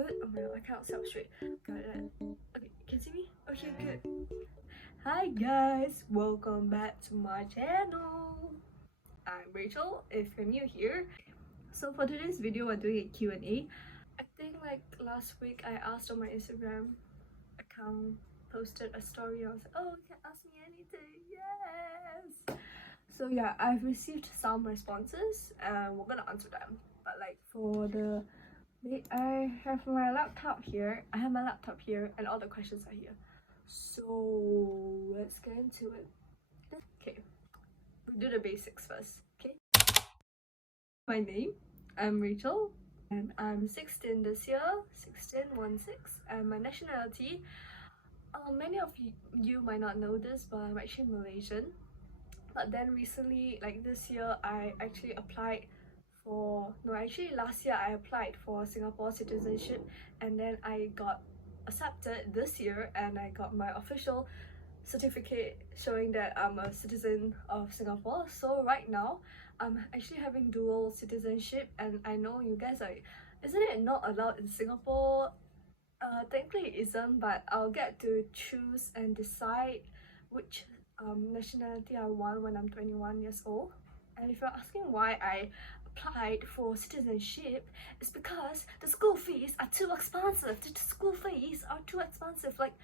good? Oh my god, I cannot sit up straight. Got it. Okay, can you see me? Okay, good. Hi guys, welcome back to my channel. I'm Rachel, if you're new here. So for today's video, we're doing a Q&A. I think like last week I asked on my Instagram account, posted a story. I was like, oh, you can ask me anything, yes. So yeah, I've received some responses and we're gonna answer them. But like for the I have my laptop here. I have my laptop here and all the questions are here. So let's get into it. Okay, we do the basics first. Okay. My name, I'm Rachel and I'm 16 this year, 1616, and my nationality, many of you might not know this, but I'm actually Malaysian. But then recently, like this year, I actually applied for, no, actually last year I applied for Singapore citizenship and then I got accepted this year and I got my official certificate showing that I'm a citizen of Singapore. So right now I'm actually having dual citizenship, and I know you guys are, isn't it not allowed in Singapore? Technically it isn't, but I'll get to choose and decide which nationality I want when I'm 21 years old. And if you're asking why I applied for citizenship, it's because the school fees are too expensive. The school fees are too expensive. Like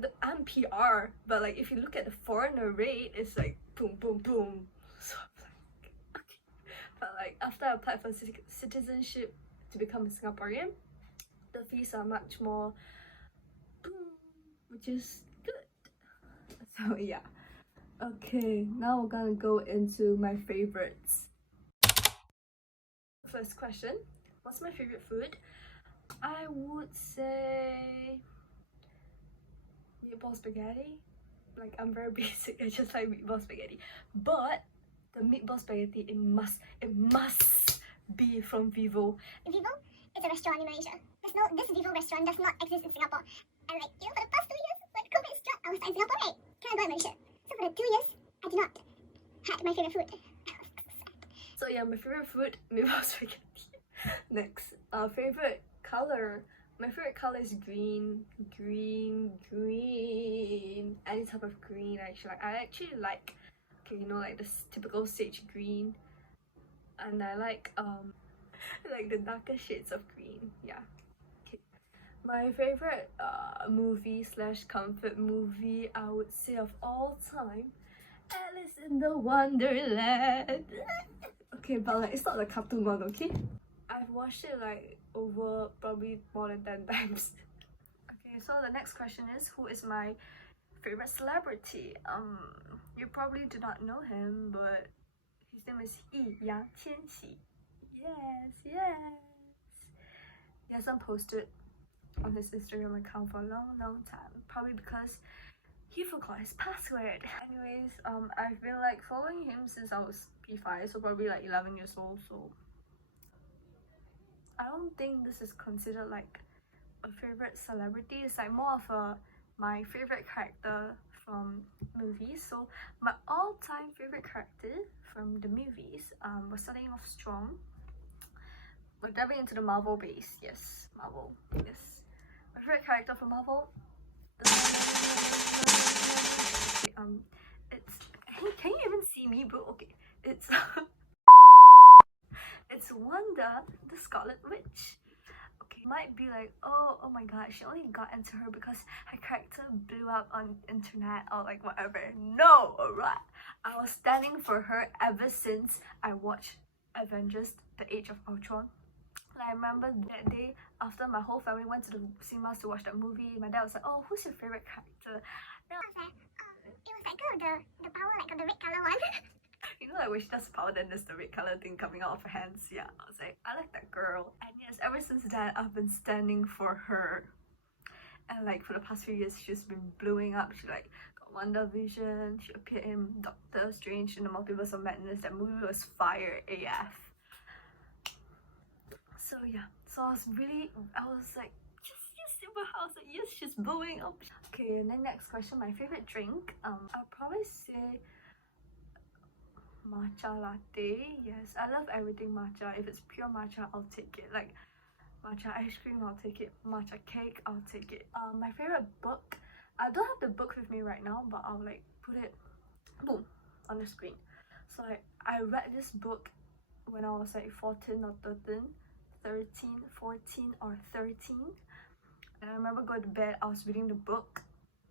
the I'm PR, but like if you look at the foreigner rate, it's like boom boom boom. So I'm like, okay. But like after I applied for citizenship to become a Singaporean, the fees are much more boom, which is good. So yeah. Okay, now we're gonna go into my favorites. First question, what's my favorite food? I would say meatball spaghetti. Like, I'm very basic, I just like meatball spaghetti. But the meatball spaghetti, it must be from VLLO. VLLO is a restaurant in Malaysia. This VLLO restaurant does not exist in Singapore. And like, for the past 2 years, when COVID struck, I was in Singapore, right? Cannot go in Malaysia. So for the 2 years, I did not had my favorite food. So yeah, my favorite food, meatball spaghetti. Next, favorite color. My favorite color is green. Any type of green actually. I actually like, okay, you know, like this typical sage green. And I like like the darker shades of green. Yeah. Okay. My favorite movie slash comfort movie, I would say of all time, Alice in the Wonderland. Okay, but like it's not the cartoon one, okay? I've watched it like over probably more than 10 times. Okay, so the next question is, who is my favorite celebrity? You probably do not know him, but his name is Yang Qianxi. Yes. He hasn't posted on his Instagram account for a long time, probably because he forgot his password. Anyways, I've been like following him since I was P5, so probably like 11 years old. So I don't think this is considered like a favorite celebrity. It's like more of my favorite character from movies. So my all-time favorite character from the movies, we're starting off strong. We're diving into the Marvel base. Yes, Marvel. Yes. My favorite character from Marvel. It's, can you even see me, bro? Okay, it's it's Wanda, the Scarlet Witch. Okay, might be like, oh my god, she only got into her because her character blew up on internet or like whatever. No, alright. I was standing for her ever since I watched Avengers: The Age of Ultron. I remember that day after my whole family went to the cinemas to watch that movie, my dad was like, oh, who's your favorite character? No, it was like the power, like of the red color one. You know, like when she does power, then there's the red color thing coming out of her hands. Yeah, I was like, I like that girl. And yes, ever since that, I've been standing for her. And like for the past few years, she's been blowing up. She like got WandaVision. She appeared in Doctor Strange in the Multiverse of Madness. That movie was fire AF. So yeah, so I was like, yes, I was like, yes, she's blowing up. Okay, and then next question, my favorite drink. I'll probably say matcha latte. Yes, I love everything matcha. If it's pure matcha, I'll take it. Like Matcha ice cream, I'll take it. Matcha cake, I'll take it. My favorite book, I don't have the book with me right now, but I'll like put it, boom, on the screen. So like, I read this book when I was like 14 or 13, 13, 14 or 13. And I remember going to bed, I was reading the book.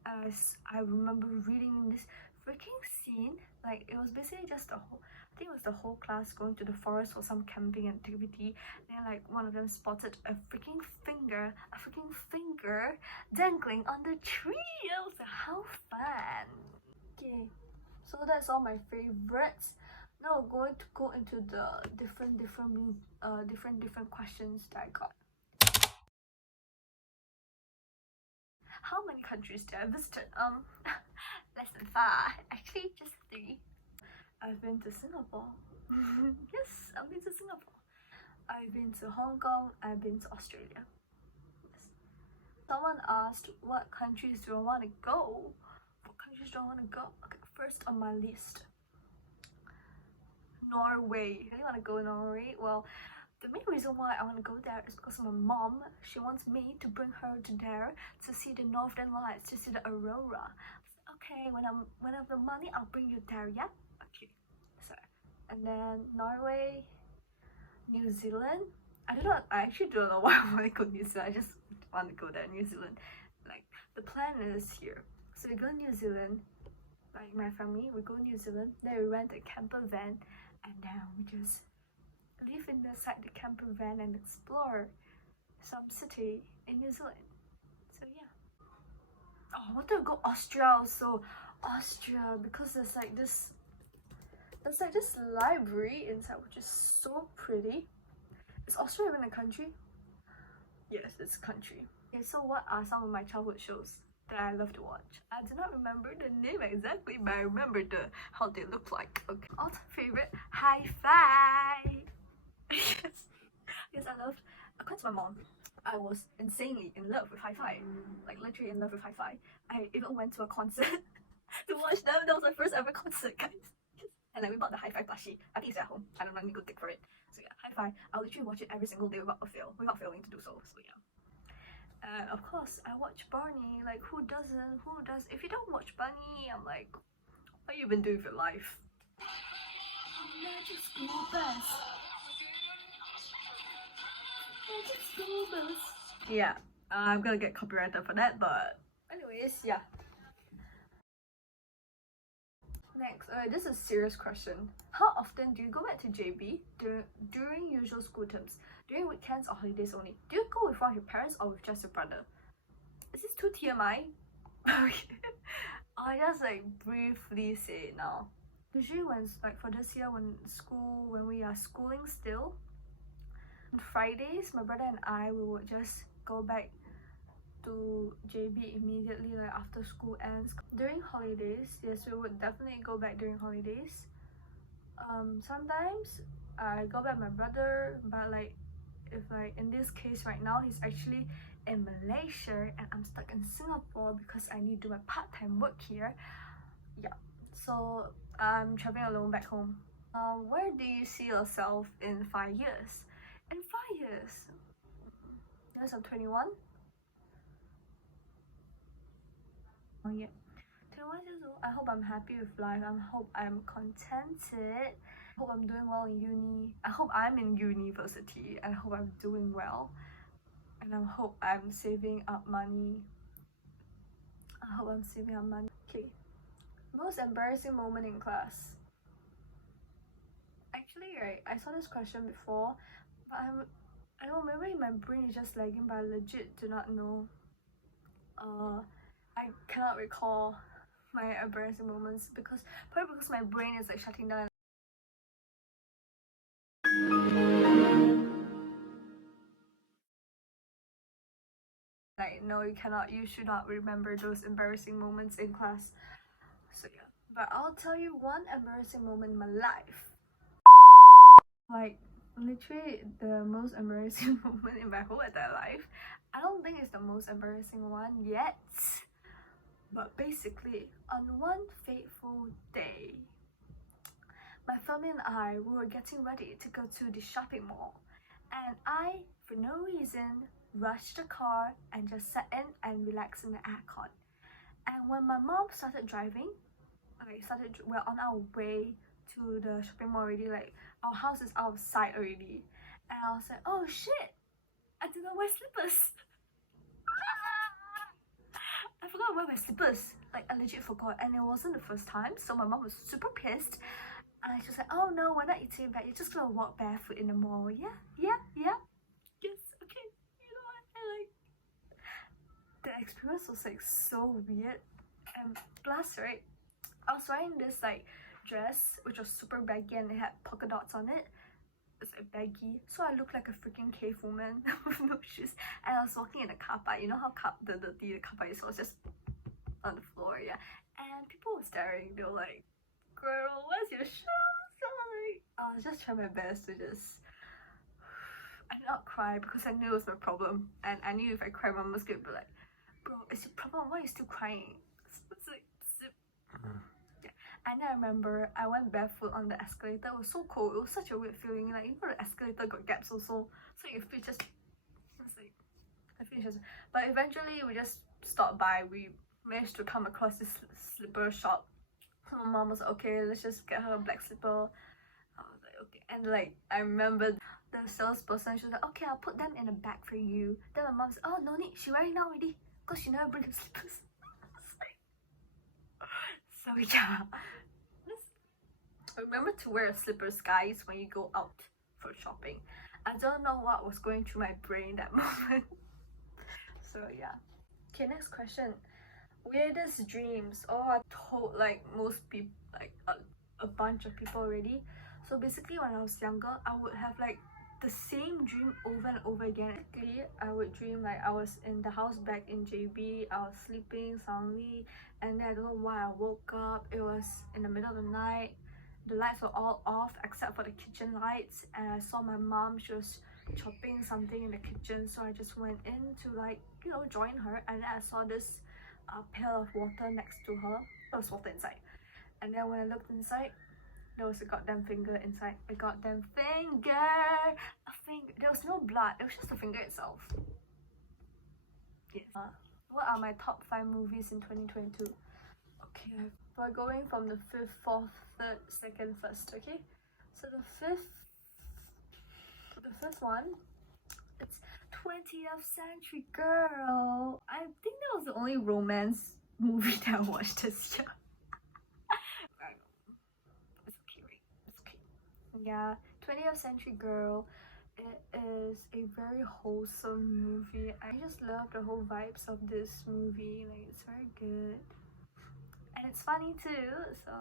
I remember reading this freaking scene. Like, it was basically just the whole, I think it was the whole class going to the forest for some camping activity. Then like one of them spotted a freaking finger dangling on the tree. I was like, how fun. Okay, so that's all my favorites. Now we're going to go into the different questions that I got. How many countries did I visit? Less than 5. Actually, just 3. I've been to Singapore. Yes, I've been to Singapore. I've been to Hong Kong. I've been to Australia. Yes. Someone asked what countries do I want to go? What countries do I want to go? Okay, first on my list, Norway. I really want to go to Norway. Well, the main reason why I want to go there is because my mom, she wants me to bring her to there to see the northern lights, to see the aurora. So, okay, when I have the money, I'll bring you there, yeah? Okay. So, and then Norway, New Zealand. I actually don't know why I want to go to New Zealand. I just want to go there, New Zealand. Like, the plan is here. So we go to New Zealand, like my family, we go to New Zealand, then we rent a camper van, and then we just live inside the camper van and explore some city in New Zealand. So yeah. Oh, I want to go Austria also. Austria, because there's like this library inside which is so pretty. Is Austria even a country? Yes, it's a country. Okay, so what are some of my childhood shows that I love to watch? I do not remember the name exactly, but I remember how they look like. Okay. All-time favorite, Hi-Fi. Yes. Yes, I loved, according to my mom, I was insanely in love with Hi-Fi. Like, literally in love with Hi-Fi. I even went to a concert to watch them. That was my first ever concert, guys. And then we bought the Hi-Fi plushie. I think it's at home. I don't know, I need to go dig for it. So yeah, Hi-Fi. I'll literally watch it every single day without failing to do so. So yeah. And of course, I watch Barney. Like, who doesn't? Who does? If you don't watch Barney, I'm like, what you been doing with your life? Magic school bus. Magic school bus. Yeah, I'm gonna get copyrighted for that, but anyways, yeah. Next, this is a serious question. How often do you go back to JB during usual school terms? During weekends or holidays only? Do you go with one of your parents or with just your brother? Is this too TMI? Okay. I'll just like briefly say it now. Usually when, like for this year, when we are schooling still, on Fridays, my brother and I, we would just go back to JB immediately, like after school ends. During holidays, yes, we would definitely go back during holidays. Sometimes I go back with my brother, but like if like in this case right now, he's actually in Malaysia and I'm stuck in Singapore because I need to do my part-time work here. Yeah, so I'm traveling alone back home. Where do you see yourself in 5 years? In 5 years? Yes, I'm 21. Oh yeah, 21 years old. I hope I'm happy with life. I hope I'm contented. I hope I'm doing well in uni. I hope I'm in university. I hope I'm doing well. And I hope I'm saving up money. I hope I'm saving up money. Okay. Most embarrassing moment in class. Actually, right, I saw this question before, but I don't remember. In my brain is just lagging, but I legit do not know. I cannot recall my embarrassing moments probably because my brain is like shutting down. Like, no, you should not remember those embarrassing moments in class. So yeah, but I'll tell you one embarrassing moment in my life. Like, literally the most embarrassing moment in my whole entire life. I don't think it's the most embarrassing one yet, but basically, on one fateful day, my family and I, we were getting ready to go to the shopping mall, And I, for no reason, rushed the car and just sat in and relaxed in the aircon. And when my mom started driving, we're on our way to the shopping mall already, like our house is out of sight already. And I was like, oh shit, I did not wear slippers. I forgot to wear my slippers. Like I legit forgot, and it wasn't the first time, so my mom was super pissed. And she was like, oh no, we're not eating back, you're just gonna walk barefoot in the mall. Yeah, yeah, yeah. Yes, okay. You know what? The experience was like so weird. And plus, right, I was wearing this like dress which was super baggy and it had polka dots on it. It's like baggy, so I looked like a freaking cave woman with no shoes. And I was walking in the car park. You know how the dirty the car park is, so I was just on the floor, yeah. And people were staring. They were like, "Girl, where's your shoes?" So like, I was just trying my best to just. I did not cry because I knew it was my problem, and I knew if I cried, my mom was gonna be like, "Bro, it's your problem. Why are you still crying?" It's like, zip. Yeah. And then I remember I went barefoot on the escalator. It was so cold. It was such a weird feeling. Like, you know, the escalator got gaps also, so your feet just. It's like, I finished. But eventually, we just stopped by. We managed to come across this slipper shop. So my mom was like, okay, let's just get her a black slipper. I was like, okay. And like, I remember the salesperson, she was like, okay, I'll put them in a bag for you. Then my mom said, oh, no need, she wearing now already, because she never bring her slippers. So yeah, remember to wear slippers, guys, when you go out for shopping. I don't know what was going through my brain that moment. So yeah. Okay, next question. Weirdest dreams. Oh, I told like most people, like a bunch of people already. So basically, when I was younger, I would have like the same dream over and over again. Basically, I would dream like I was in the house back in JB. I was sleeping soundly, and then I don't know why I woke up. It was in the middle of the night. The lights were all off except for the kitchen lights, and I saw my mom. She was chopping something in the kitchen, so I just went in to like, you know, join her, and then I saw this pail of water next to her. There was water inside. And then when I looked inside, there was a goddamn finger inside. A goddamn finger! A finger! There was no blood, it was just the finger itself. Yes. What are my top 5 movies in 2022? Okay, we're going from the 5th, 4th, 3rd, 2nd, 1st, okay? So the fifth one, it's 20th Century Girl. I think that was the only romance movie that I watched this year. It's okay, right? It's okay. Yeah, 20th Century Girl. It is a very wholesome movie. I just love the whole vibes of this movie. Like, it's very good. And it's funny too, so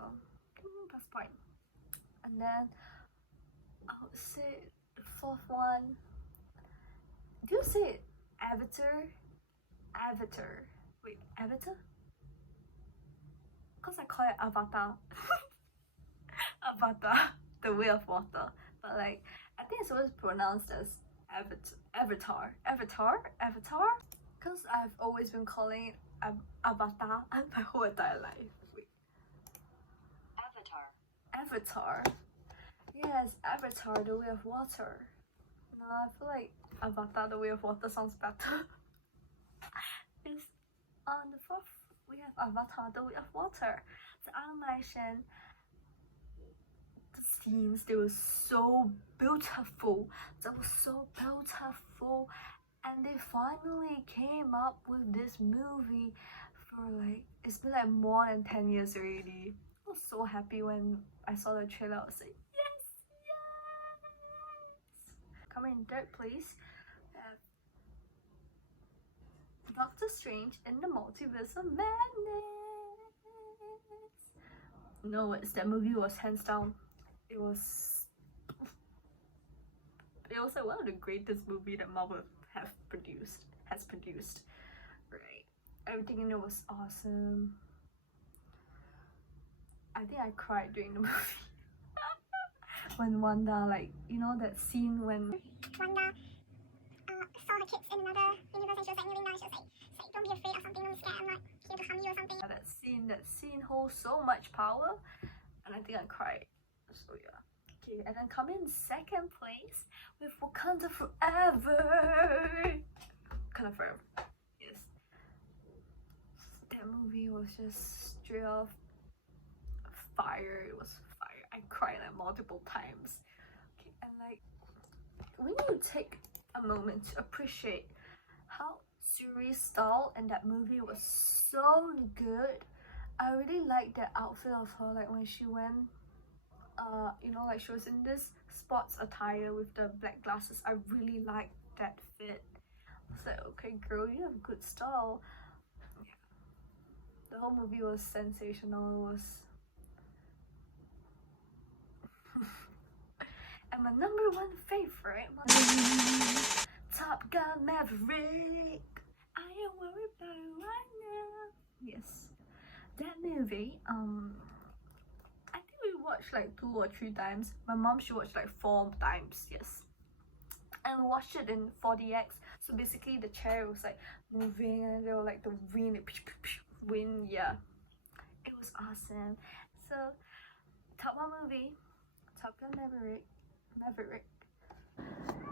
plus point. And then I would say the 4th one. Do you say it? Avatar? Avatar. Wait, Avatar? Because I call it Avatar. Avatar, the way of water. But like, I think it's always pronounced as Avatar. Avatar? Because I've always been calling it Avatar my whole entire life. Wait. Avatar. Yes, Avatar, the way of water. No, I feel like Avatar, the way of water sounds better. It's on the 4th, we have Avatar, the way of water. The animation, the scenes, they were so beautiful. They were so beautiful. And they finally came up with this movie for like, it's been like more than 10 years already. I was so happy when I saw the trailer. I was like, yes, yes! Coming in 3rd place, we have Doctor Strange in the Multiverse of Madness. No, that movie was hands down. It was like one of the greatest movies that Marvel has produced. Right. Everything in it was awesome. I think I cried during the movie. When Wanda, like, you know that scene when Wanda saw her kids in another universe and she was like kneeling down. She was like, don't be afraid of something, don't be scared, I'm not here to harm you or something. That scene holds so much power, and I think I cried. So yeah. Okay, and then coming in second place with Wakanda Forever. Wakanda Forever. Yes. That movie was just straight off fire. It was fire. I cried like multiple times. Okay, and like when you take a moment to appreciate how Suri's style in that movie was so good. I really liked the outfit of her, like when she went you know, like she was in this sports attire with the black glasses. I really liked that fit. I was like, okay girl, you have good style. Yeah. The whole movie was sensational. It was and my number one favorite was Top Gun Maverick. I am worried about it right now. Yes, that movie, I think we watched like 2 or 3 times. My mom, she watched like 4 times. Yes, and we watched it in 4DX. So basically the chair was like moving and there were like the wind. Yeah, it was awesome. So top 1 movie, Top Gun Maverick.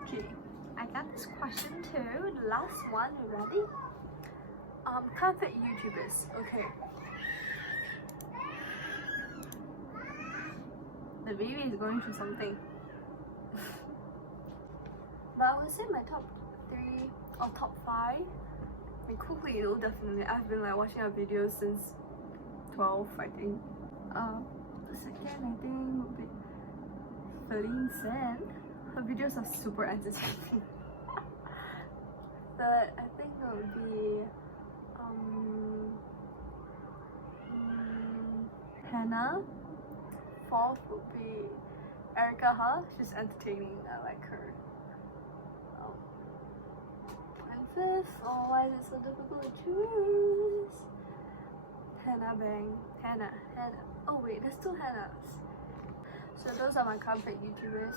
Okay, I got this question too, the last one. You ready? Comfort YouTubers. Okay, the baby is going through something. But I would say my top 3 or top 5. And VLLO, definitely. I've been like watching her videos since 12, I think. The second, I think, would be 13 Cent. Her videos are super entertaining. Third, I think it would be Hannah. Fourth would be Erica Ha. She's entertaining. I like her. And fifth, oh, why is it so difficult to choose? Hannah Bang. Hannah. Oh wait, there's 2 Hannahs. So those are my comfort YouTubers,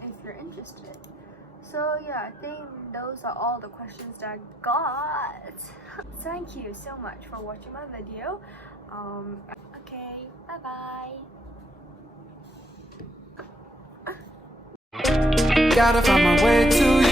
if you're interested. So yeah, I think those are all the questions that I got. Thank you so much for watching my video. Okay, bye bye. Gotta find my way to